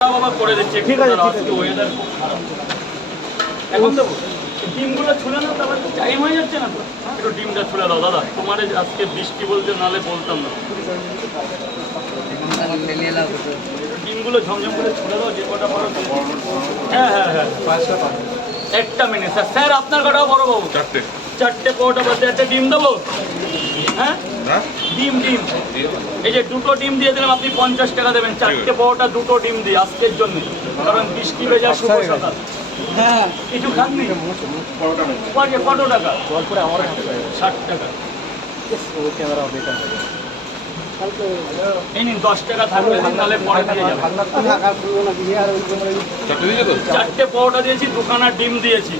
বাবা করে দিচ্ছে। ঠিক আছে, আজকে ওয়েদার খুব খারাপ। এখন দেবো ডিমগুলো ছুলে নাও, তারপর টাইম হয়ে যাচ্ছে না তো। একটু ডিমটা ছুলে দাও দাদা, তোমার আজকে বৃষ্টি বলতে নালে বলতাম না। ডিমগুলো ঝমঝম করে ছুলে দাও, যে কটা বড়। হ্যাঁ হ্যাঁ হ্যাঁ, একটা মিনিট স্যার। স্যার আপনার কটা বড় বাবু? চারটে পরোটা বলতে একটা ডিম দেবো। হ্যাঁ ডিম ডিম এই যে দুটো ডিম দিয়ে দিলাম, আপনি 50 টাকা দেবেন। চারটে পরোটা দুটো ডিম দিই আজকের জন্য, কারণ বৃষ্টি ভেজা শুভ সকাল। হ্যাঁ কিছু খাননি? কত টাকা? 60 টাকা। এই নিন 10 টাকা থাকবে, তাহলে পরে দিয়ে যাবেন। চারটে পরোটা দিয়েছি, দুখানা ডিম দিয়েছি।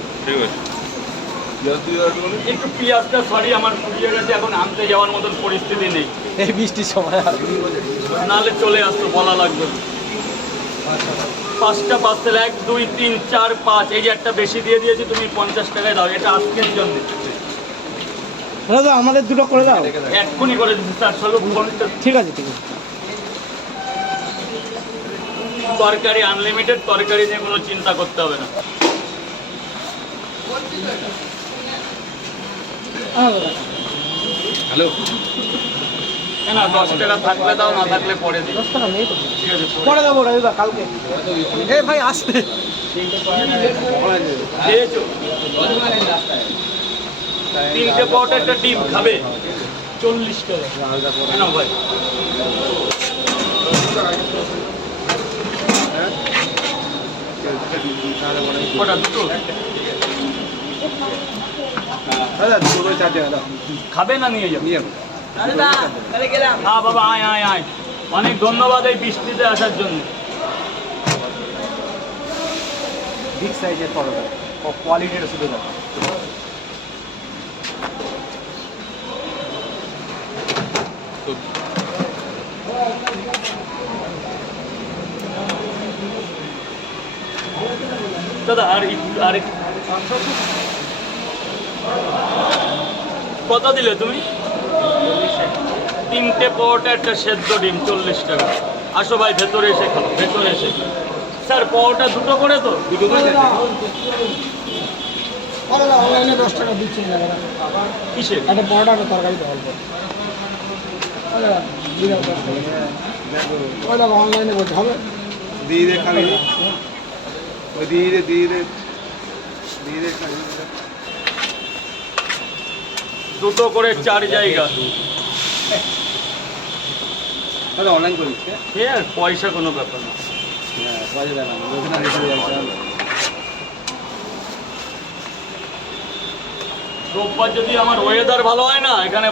একটু পেঁয়াজটা সরি আমার ফুরিয়ে গেছে, এখন আনতে যাওয়ার মতন পরিস্থিতি নেই এই বৃষ্টির সময়, নালে চলে আসতো, বলা লাগবে। 5টা পার্সেল, 1 2 3 4 5। এই যে একটা বেশি দিয়ে দিয়েছি, তুমি 50 টাকায় দাও। এটা আজকের জন্য। দাদা আমাদের দুটো করে দাও। এক্ষুনি করে দিচ্ছি স্যার, চলো ফোনটা। ঠিক আছে ঠিক আছে। তরকারি আনলিমিটেড, তরকারি নিয়ে কোনো চিন্তা করতে হবে না। হ্যালো, না 10 টাকা থাকলে দাও, না থাকলে পরে দিই। 10 টাকা নেই তো, ঠিক আছে পরে দেবো দাদা কালকে। এ ভাই আসতে খেয়েছো? 3টে পরোটা একটা ডিম খাবে 40 টাকা। না ভাই কটা? দুটো দাদা দুটো করে 4 টাকা দাও। খাবে না নিয়ে যাবে? নিয়ে যাবো। হ্যাঁ বাবা আয় আয় আয়, অনেক ধন্যবাদ এই বৃষ্টিতে আসার জন্য। বিগ সাইজের পরোটা, কোয়ালিটিটা শুধু দেখো। দাদা আর কত দিলে তুমি? 3টে পরোটা একটা সেদ্ধ ডিম 40 টাকা। আসো ভাই ভেতরে এসে খাও, ভেতরে এসে। স্যার পরোটা দুটো করে তো? দুটো করে 4 টাকা। অনলাইনে 10 টাকা দিচ্ছে কিসের? একটা পরোটা একটা তরকারি তো অল্প। অনলাইনে বলতে হবে। দিয়ে দে খাবি, ওই দিয়ে দে খাবি। দুটো করে 4 জায়গা। দাদা অনলাইন করিস? এ আর পয়সা কোনো ব্যাপার না। হ্যাঁ, পয়সা দেয় না, ওখানে রেখে দিয়েছে। রোববার যদি আমার ওয়েদার ভালো হয় না, এখানে